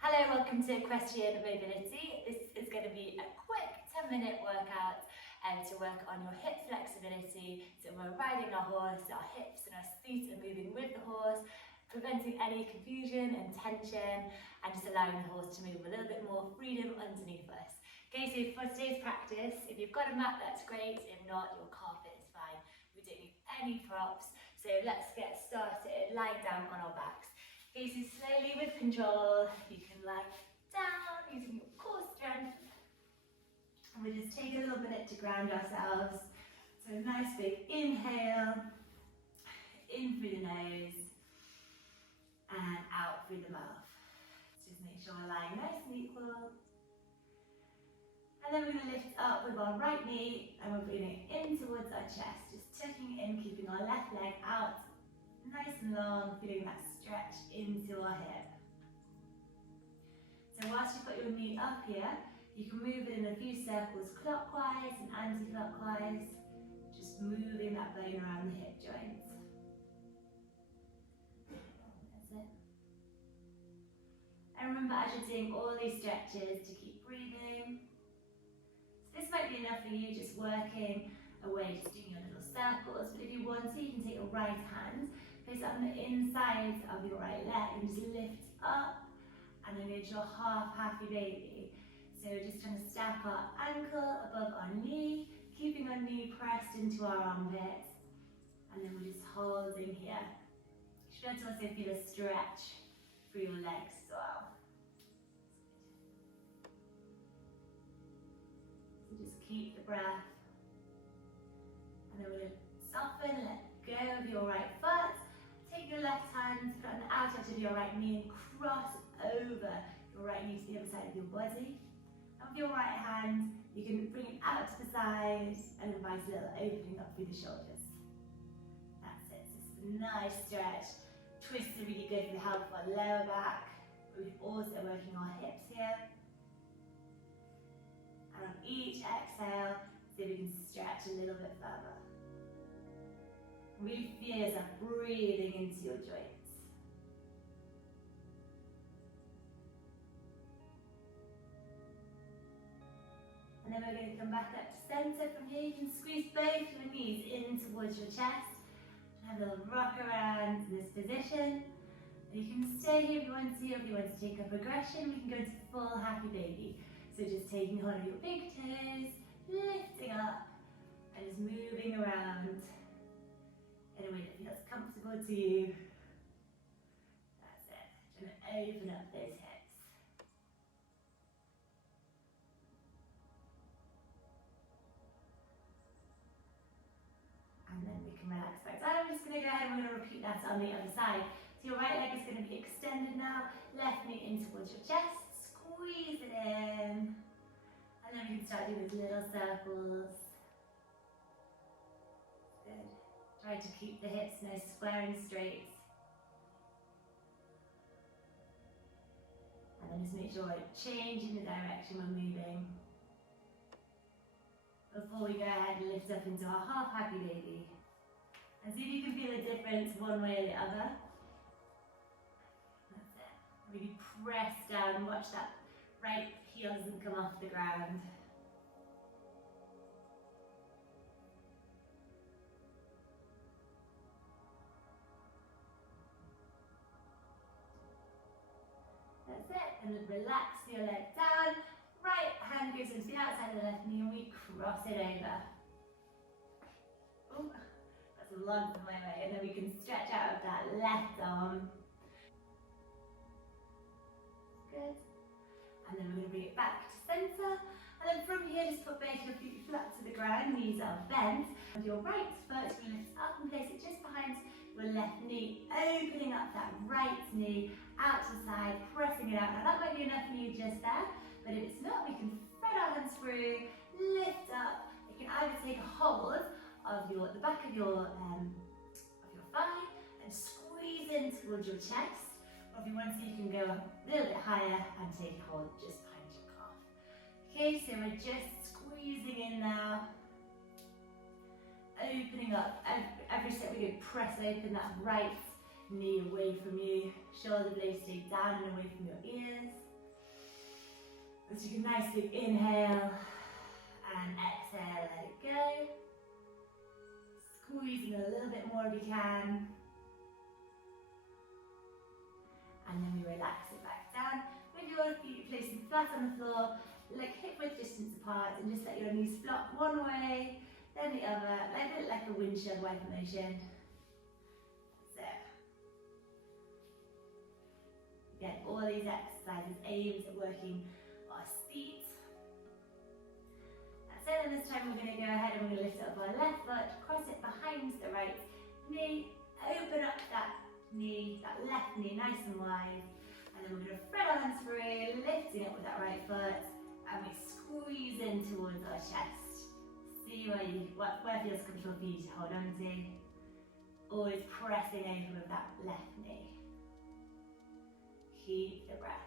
Hello, welcome to Equestrian Mobility. This is going to be a quick 10-minute workout to work on your hip flexibility. So when we're riding our horse, our hips and our feet are moving with the horse, preventing any confusion and tension, and just allowing the horse to move a little bit more freedom underneath us. Okay, so for today's practice, if you've got a mat, that's great. If not, your carpet is fine. We don't need any props. So let's get started, lying down on our backs. Okay, so slowly with control, you can lie down using your core strength. And we just take a little minute to ground ourselves. So a nice big inhale, in through the nose, and out through the mouth. Just make sure we're lying nice and equal. And then we're going to lift up with our right knee, and we're bringing it in towards our chest. Just tucking in, keeping our left leg out, nice and long, feeling that stretch into our hip. So whilst you've got your knee up here, you can move it in a few circles clockwise and anti-clockwise, just moving that bone around the hip joints. That's it. And remember, as you're doing all these stretches, to keep breathing. So this might be enough for you, just working away, just doing your little circles. But if you want to, you can take your right hand, place it on the inside of your right leg, and just lift up. And then into your half happy baby. So just trying to stack our ankle above our knee, keeping our knee pressed into our armpit. And then we're just holding here. You should also feel a stretch through your legs as well. So just keep the breath. And then we're going to soften, let go of your right foot. Take your left hand, put it on the outer edge of your right knee and cross over your right knee to the other side of your body. And with your right hand, you can bring it out to the side and invite a little opening up through the shoulders. That's it. This is a nice stretch. Twists are really good for the help of our lower back. We're also working our hips here. And on each exhale, see if we can stretch a little bit further. Really feel yourself breathing into your joints. And then we're going to come back up to center. From here, you can squeeze both your knees in towards your chest. And have a little rock around in this position. And you can stay here if you want to, or if you want to take a progression, we can go to full happy baby. So just taking hold of your big toes, lifting up, and just moving around in a way that feels comfortable to you. That's it. Trying to open up those hips. And then we can relax back down. I'm just going to go ahead and we're going to repeat that on the other side. So your right leg is going to be extended now. Left knee in towards your chest. Squeeze it in. And then we can start doing these little circles. Good. Try to keep the hips nice, square and straight. And then just make sure we're changing the direction we're moving. Before we go ahead and lift up into our half happy baby. And see if you can feel a difference one way or the other. That's it. Really press down, watch that right heel doesn't come off the ground. That's it, and then relax your leg down. Right hand goes into the outside of the left knee and we cross it over. Oh, that's a long my way. And then we can stretch out of that left arm. Good. And then we're going to bring it back to center. And then from here, just put both your feet flat to the ground, knees are bent. With your right foot, we lift up and place it just behind your left knee, opening up that right knee out to the side, pressing it out. Now that might be enough for you just there, but if it's not, we can thread our hands through, lift up. You can either take a hold of the back of your thigh and squeeze in towards your chest, or if you want to, you can go a little bit higher and take a hold just behind your calf. Okay, so we're just squeezing in now. Opening up, every step we go, press open that right knee away from you, shoulder blades stay down and away from your ears. So you can nicely inhale and exhale, let it go. Squeezing a little bit more if you can. And then we relax it back down. With your feet placing flat on the floor, like hip width distance apart, and just let your knees flop one way, then the other, like a windshield wiper motion. That's it. Again, all these exercises aimed at working our feet. That's it, and this time we're going to go ahead and we're going to lift up our left foot, cross it behind the right knee, open up that knee, that left knee nice and wide, and then we're going to thread our hands through, lifting up with that right foot, and we squeeze in towards our chest. See where feels comfortable for you to hold on to. Always pressing over with that left knee. Keep the breath.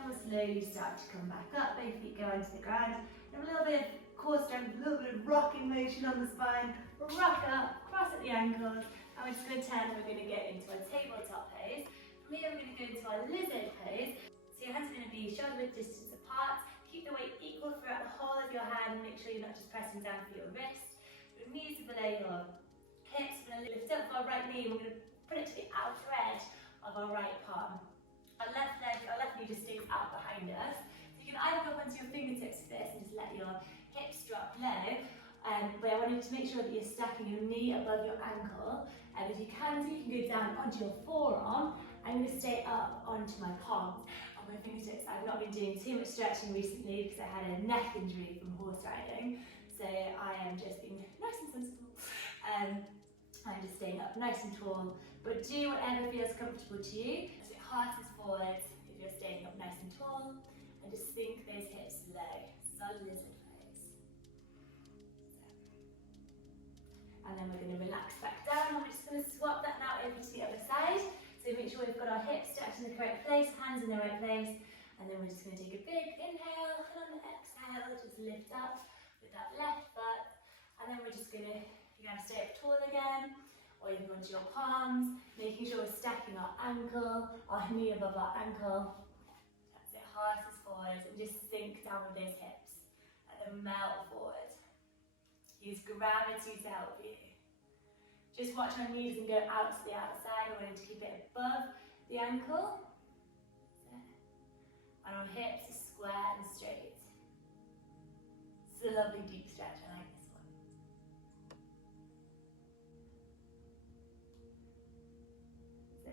And we'll slowly start to come back up, both feet go onto the ground. And a little bit of core strength, a little bit of rocking motion on the spine. Rock up, cross at the ankles, and we're just going to turn and we're going to get into a tabletop pose. From here we're going to go into our lizard pose. So your hands are going to be shoulder width distance apart. Keep the weight equal throughout the whole of your hand. Make sure you're not just pressing down for your wrist. Your knees are below your hips. We're going to lift up our right knee. We're going to put it to the outer edge of our right palm. Our left knee just stays out behind us. So you can either go onto your fingertips for this and just let your hips drop low. But I want you to make sure that you're stacking your knee above your ankle. And if you can do, you can go down onto your forearm. I'm going to stay up onto my palms on my fingertips. I've not been doing too much stretching recently because I had a neck injury from horse riding. So I am just being nice and sensible. I'm just staying up nice and tall. But do whatever feels comfortable to you. So your heart is forward if you're staying up nice and tall. And just sink those hips low. Solid lizard pose. And then we're going to relax back down. And we're just going to swap that now over to the other side. So make sure we've got our hips stacked in the correct place, hands in the right place. And then we're just going to take a big inhale, and on the exhale, just lift up with that left foot. And then we're just going to, you're going to stay up tall again, or you can go onto your palms, making sure we're stacking our ankle, our knee above our ankle. That's it, heart is forward, and just sink down with those hips. And then melt forward. Use gravity to help you. Just watch our knees and go out to the outside. We're going to keep it above the ankle. And our hips are square and straight. It's a lovely deep stretch, I like this one.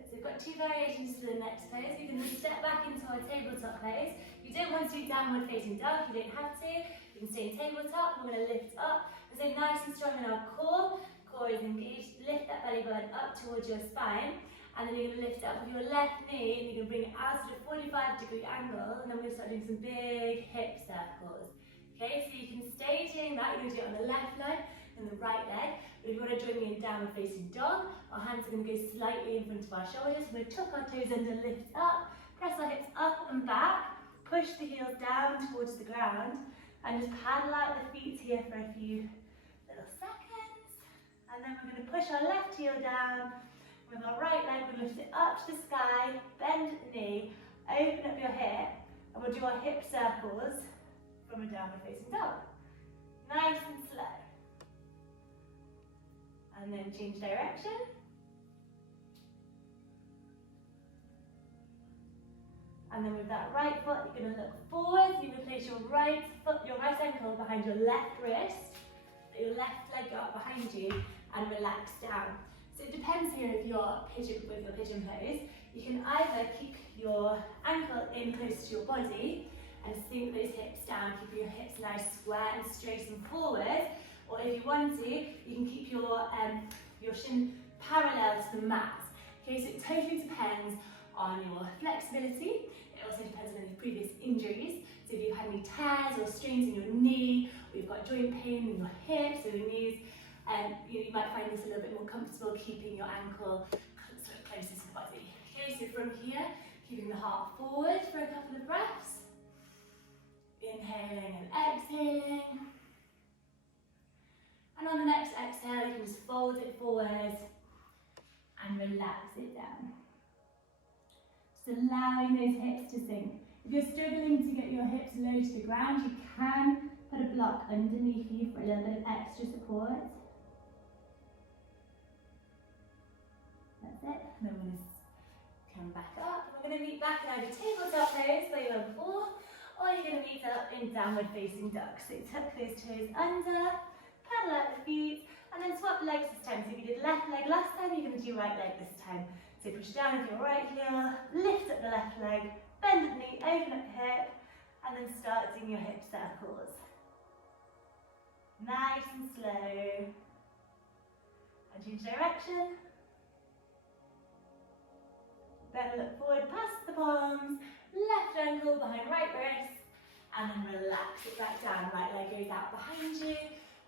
So we've got two variations to the next pose. You can step back into our tabletop pose. If you don't want to do downward facing dog, you don't have to. You can stay in tabletop. We're going to lift up. We're staying nice and strong in our core. Core is engaged. Lift that belly button up towards your spine. And then you're going to lift it up with your left knee, and you're going to bring it out at a 45-degree angle, and then we're going to start doing some big hip circles. Okay, so you can stay doing that. You're going to do it on the left leg and the right leg. But if you want to join me in downward facing dog, our hands are going to go slightly in front of our shoulders. We're going to tuck our toes under, lift up, press our hips up and back, push the heels down towards the ground, and just paddle out the feet here for a few little seconds. And then we're going to push our left heel down. With our right leg, we'll lift it up to the sky, bend at the knee, open up your hip, and we'll do our hip circles from a downward facing dog. Nice and slow. And then change direction. And then with that right foot, you're going to look forward. You're going to place your right foot, your right ankle behind your left wrist, your left leg go up behind you, and relax down. So it depends here if you're with your pigeon pose. You can either keep your ankle in close to your body and sink those hips down, keep your hips nice, square and straight and forward. Or if you want to, you can keep your shin parallel to the mat. Okay, so it totally depends on your flexibility. It also depends on any previous injuries. So if you've had any tears or strains in your knee, or you've got joint pain in your hips or your knees, you might find this a little bit more comfortable keeping your ankle sort of closer to the body. Okay, so from here, keeping the heart forward for a couple of breaths. Inhaling and exhaling. And on the next exhale, you can just fold it forward and relax it down. Just allowing those hips to sink. If you're struggling to get your hips low to the ground, you can put a block underneath you for a little bit of extra support. That's it. And then we're going to come back up. We're going to meet back in either tabletop pose where you were before, or you're going to meet up in downward facing dog. So tuck those toes under, paddle out the feet, and then swap the legs this time. So if you did left leg last time, you're going to do right leg this time. So push down with your right heel, lift up the left leg, bend the knee, open up the hip, and then start doing your hip circles. Nice and slow. And change direction. Then look forward past the palms, left ankle behind right wrist, and then relax it back down. Right leg goes out behind you,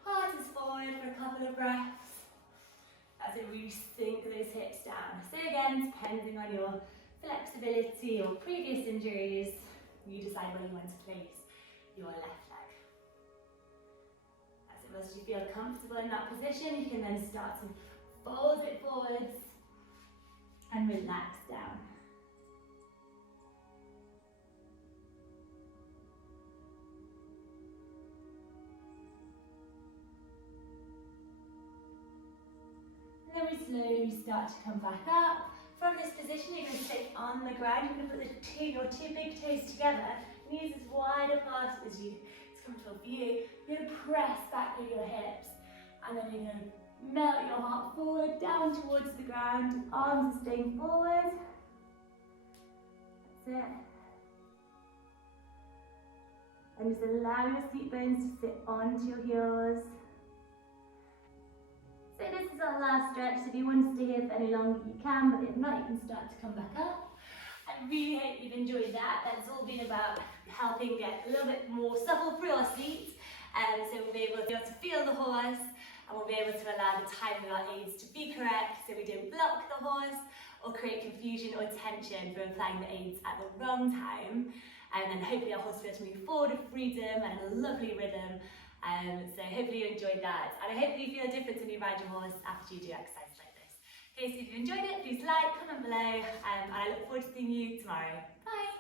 heart is forward for a couple of breaths. As it really sink those hips down. So again, depending on your flexibility or previous injuries, you decide where you want to place your left leg. As you feel comfortable in that position, you can then start to fold it forwards and relax down. And then we slowly start to come back up. From this position, you're going to sit on the ground. You're going to put your two big toes together, knees as wide apart as you. It's comfortable for you. You're going to press back with your hips, and then you're going to melt your heart forward, down towards the ground. Arms are staying forward. That's it. And just allow your seat bones to sit onto your heels. So this is our last stretch. So if you want to stay here for any longer, you can, but if not, you can start to come back up. I really hope you've enjoyed that. That's all been about helping get a little bit more supple through our seat. So we'll be able to feel the horse, and we'll be able to allow the timing of our aids to be correct, so we don't block the horse or create confusion or tension for applying the aids at the wrong time. And then hopefully our horse will be able to move forward with freedom and a lovely rhythm. So hopefully you enjoyed that, and I hope you feel a difference when you ride your horse after you do exercises like this. Okay, so if you enjoyed it, please like, comment below, and I look forward to seeing you tomorrow. Bye!